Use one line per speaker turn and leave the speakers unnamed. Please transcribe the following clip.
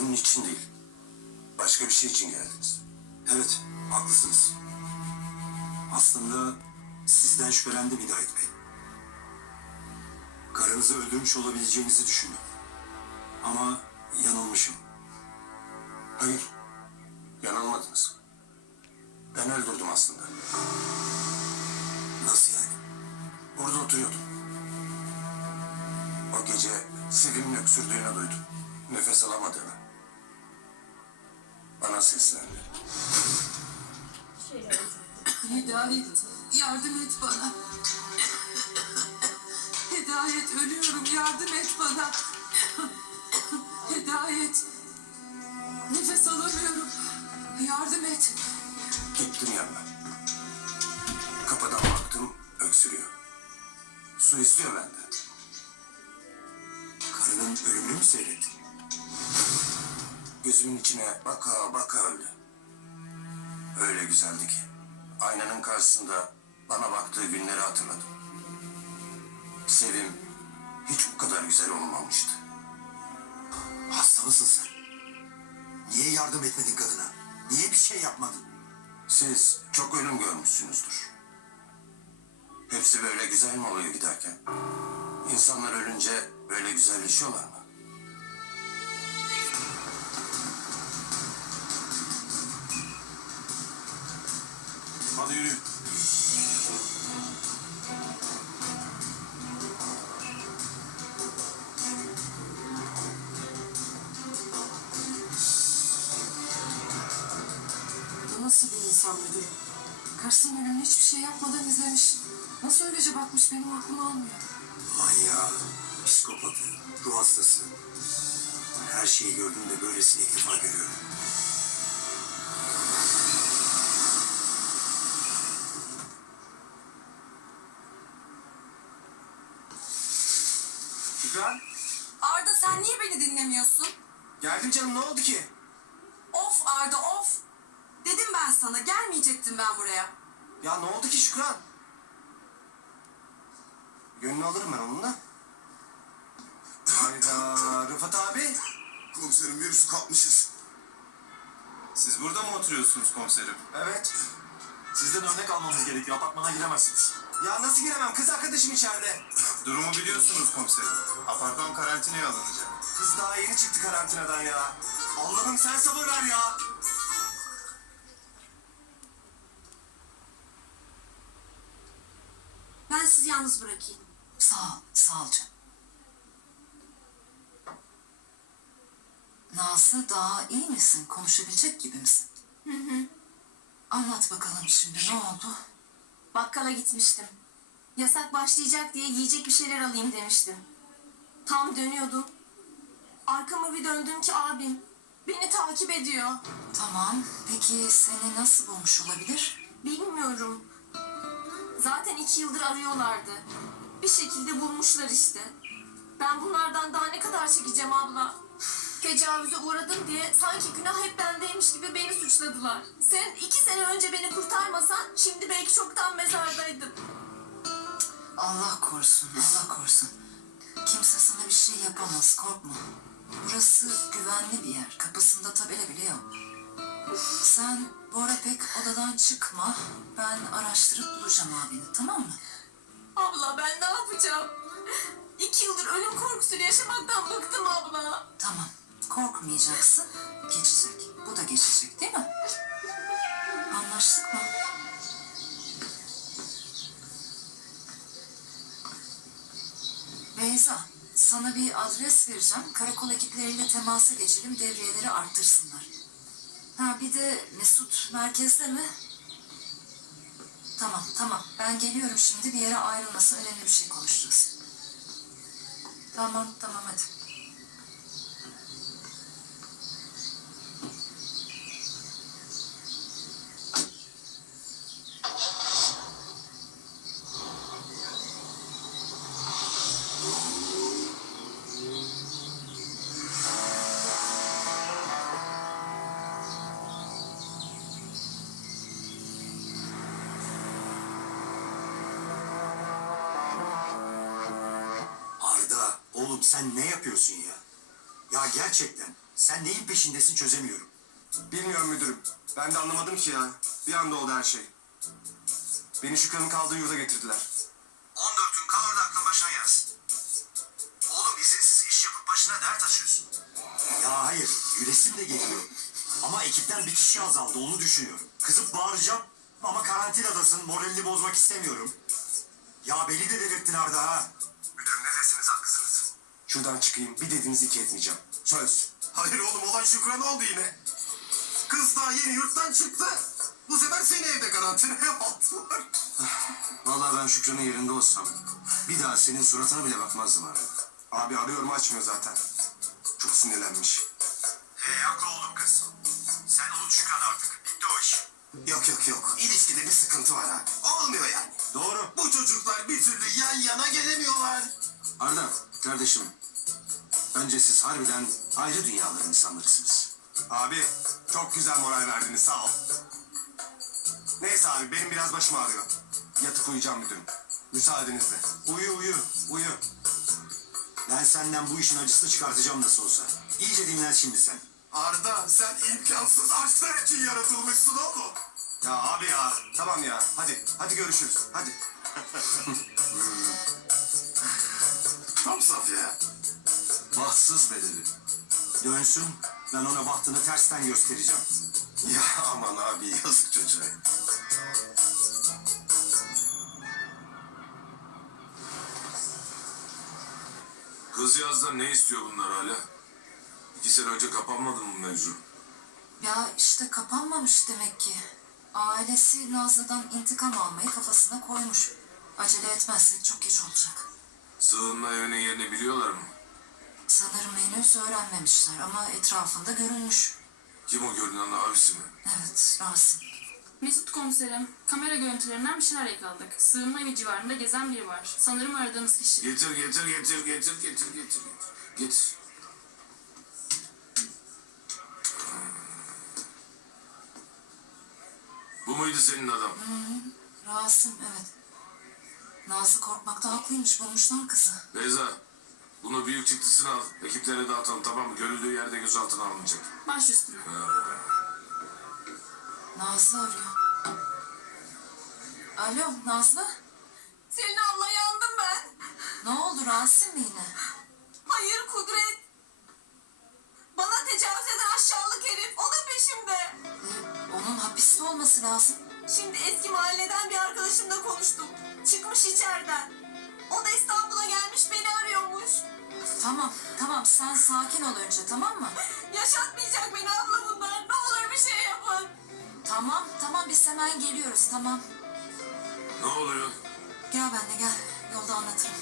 Bunun için değil. Başka bir şey için geldiniz.
Evet, haklısınız. Aslında sizden şüphelendim Hidayet Bey. Karınızı öldürmüş olabileceğinizi düşündüm. Ama yanılmışım.
Hayır. Yanılmadınız. Ben öldürdüm aslında.
Nasıl yani?
Burada oturuyordum. O gece Sevim'in öksürdüğünü duydum. Nefes alamadığını. Bana seslendi.
Hidayet, yardım et bana. Hidayet, ölüyorum, yardım et bana. Hidayet, nefes alamıyorum. Yardım et.
Gittim yanına. Kapıdan baktım öksürüyor. Su istiyor benden.
Karının ölümünü mü seyrettin?
Gözümün içine baka baka öldü. Öyle güzeldi ki. Aynanın karşısında bana baktığı günleri hatırladım. Sevim hiç bu kadar güzel olmamıştı.
Hasta mısın sen? Niye yardım etmedin kadına? Niye bir şey yapmadın?
Siz çok ölüm görmüşsünüzdür. Hepsi böyle güzel mi oluyor giderken? İnsanlar ölünce böyle güzelleşiyorlar mı? Hadi yürü.
Bu nasıl bir insan müdürüm? Karısının ölümünü hiçbir şey yapmadan izlemiş. Nasıl öylece bakmış benim aklım almıyor.
Manyağı, psikopatı, ruh hastası. Her şeyi gördüğümde böylesini ilk defa görüyorum.
Şükran,
Arda sen niye beni dinlemiyorsun?
geldim canım ne oldu ki?
Of Arda of. Dedim ben sana gelmeyecektim ben buraya.
Ya ne oldu ki Şükran? Gönlünü alırım ben onunla. Hayda Rıfat abi.
Komiserim virüsü kapmışız.
Siz burada mı oturuyorsunuz komiserim?
Evet.
Sizden örnek almamız gerekiyor. Apartmana giremezsiniz.
Ya nasıl giremem? Kız arkadaşım içeride.
Durumu biliyorsunuz komiserim. Apartman karantinaya alınacak.
Kız daha yeni çıktı karantinadan ya. Allah'ım sen sabır ver ya.
Ben sizi yalnız bırakayım.
Sağ ol, sağ ol canım. Nazlı daha iyi misin? Konuşabilecek gibi misin? Hı hı. Anlat bakalım şimdi ne oldu?
Bakkala gitmiştim. Yasak başlayacak diye yiyecek bir şeyler alayım demiştim. Tam dönüyordum. Arkama bir döndüm ki abim beni takip ediyor.
Tamam, peki seni nasıl bulmuş olabilir?
Bilmiyorum. Zaten iki yıldır arıyorlardı. Bir şekilde bulmuşlar işte. Ben bunlardan daha ne kadar çekeceğim abla? Tecavüze uğradım diye sanki günah hep bendeymiş gibi beni suçladılar. Sen iki sene önce beni kurtarmasan şimdi belki çoktan mezardaydım.
Allah korusun, Allah korusun. Kimse sana bir şey yapamaz, korkma. Burası güvenli bir yer. Kapısında tabela bile yok. Sen bu ara pek odadan çıkma. Ben araştırıp bulacağım abini, tamam mı?
Abla ben ne yapacağım? İki yıldır ölüm korkusuyla yaşamaktan bıktım abla.
Tamam, korkmayacaksın. Geçecek. Bu da geçecek değil mi? Anlaştık mı? Beyza, sana bir adres vereceğim. Karakol ekipleriyle temasa geçelim, devriyeleri arttırsınlar. Ha bir de Mesut merkezde mi? Tamam, tamam. Ben geliyorum şimdi. Bir yere ayrılmasın. Önemli bir şey konuşacağız. Tamam, tamam hadi.
Oğlum sen ne yapıyorsun ya? Ya gerçekten Sen neyin peşindesin çözemiyorum.
Bilmiyorum müdürüm. Ben de anlamadım ki ya. Bir anda oldu her şey. Beni Şükran'ın kaldığı yurda getirdiler.
14 gün kal orada aklın başına gelsin. Oğlum izinsiz iş yapıp başına dert açıyorsun. Ya hayır, gülesim de geliyor. Ama ekipten bir kişi azaldı, onu düşünüyorum. Kızıp bağıracağım ama karantinadasın, moralini bozmak istemiyorum. Ya beni de delirttin Arda ha.
Müdürüm ne desiniz haklısınız. Şuradan çıkayım bir dediğinizi iki etmeyeceğim. Söz. Hayır oğlum olan Şükran oldu yine. Kız daha yeni yurttan çıktı. Bu sefer seni evde karantinaya aldılar.
Vallahi ben Şükran'ın yerinde olsam bir daha senin suratına bile bakmazdım abi.
Abi arıyorum açmıyor zaten. Çok sinirlenmiş.
He haklı oğlum kız. Sen unut Şükran artık, bitti o iş.
Yok yok yok. İlişkide bir sıkıntı var abi. Olmuyor yani.
Doğru.
Bu çocuklar bir türlü yan yana gelemiyorlar.
Arda kardeşim bence siz harbiden ayrı dünyaların insanlarısınız.
Abi çok güzel moral verdiniz sağ ol. Neyse abi benim biraz başım ağrıyor. Yatıp uyuyacağım müdürüm. Müsaadenizle.
Uyu uyu, uyu. Ben senden bu işin acısını çıkartacağım nasıl olsa. İyice dinlen şimdi sen.
Arda sen imkansız aşklar için yaratılmışsın oğlum. Ya abi ya tamam ya hadi hadi görüşürüz hadi. Tam saf ya.
Bahtsız bedeli.
Dönsün, ben ona bahtını tersten göstereceğim.
Ya aman abi yazık çocuğa.
Kızcağızdan ne istiyor bunlar hala? İki sene önce kapanmadı mı mevzu?
Ya işte kapanmamış demek ki. Ailesi Nazlı'dan intikam almayı kafasına koymuş. Acele etmezsek çok geç olacak.
Sığınma evinin yerini biliyorlar mı?
Sanırım henüz öğrenmemişler ama etrafında görünmüş.
Kim o görünen abisi mi?
Evet, Rasim.
Mesut komiserim, kamera görüntülerinden bir şeyler yakaladık. Sığınma evi civarında gezen biri var. Sanırım aradığımız kişi.
Getir getir getir getir getir getir. Getir. Bu muydu senin adam?
Rasim, evet. Nazlı korkmakta haklıymış, bulmuşlar kızı.
Beyza, bunu büyük çıktısını al. Ekiplere dağıtalım tamam mı? Görüldüğü yerde gözaltına alınacak.
Baş üstüne.
Nazlı arıyor. Alo, Nazlı?
Selin abla yandım ben.
Ne oldu, Rasim mi yine?
Hayır Kudret. Bana tecavüz eden aşağılık herif. O da peşimde.
Ee, onun hapiste olması lazım.
Şimdi eski mahalleden bir arkadaşımla konuştum. Çıkmış içeriden. O da İstanbul'a gelmiş beni arıyormuş.
Tamam, tamam. Sen sakin ol önce, tamam mı?
Yaşatmayacak beni abla bunlar. Ne olur bir şey yapın.
Tamam, tamam. Biz hemen geliyoruz, tamam.
Ne oluyor?
Gel benimle gel. Yolda anlatırım.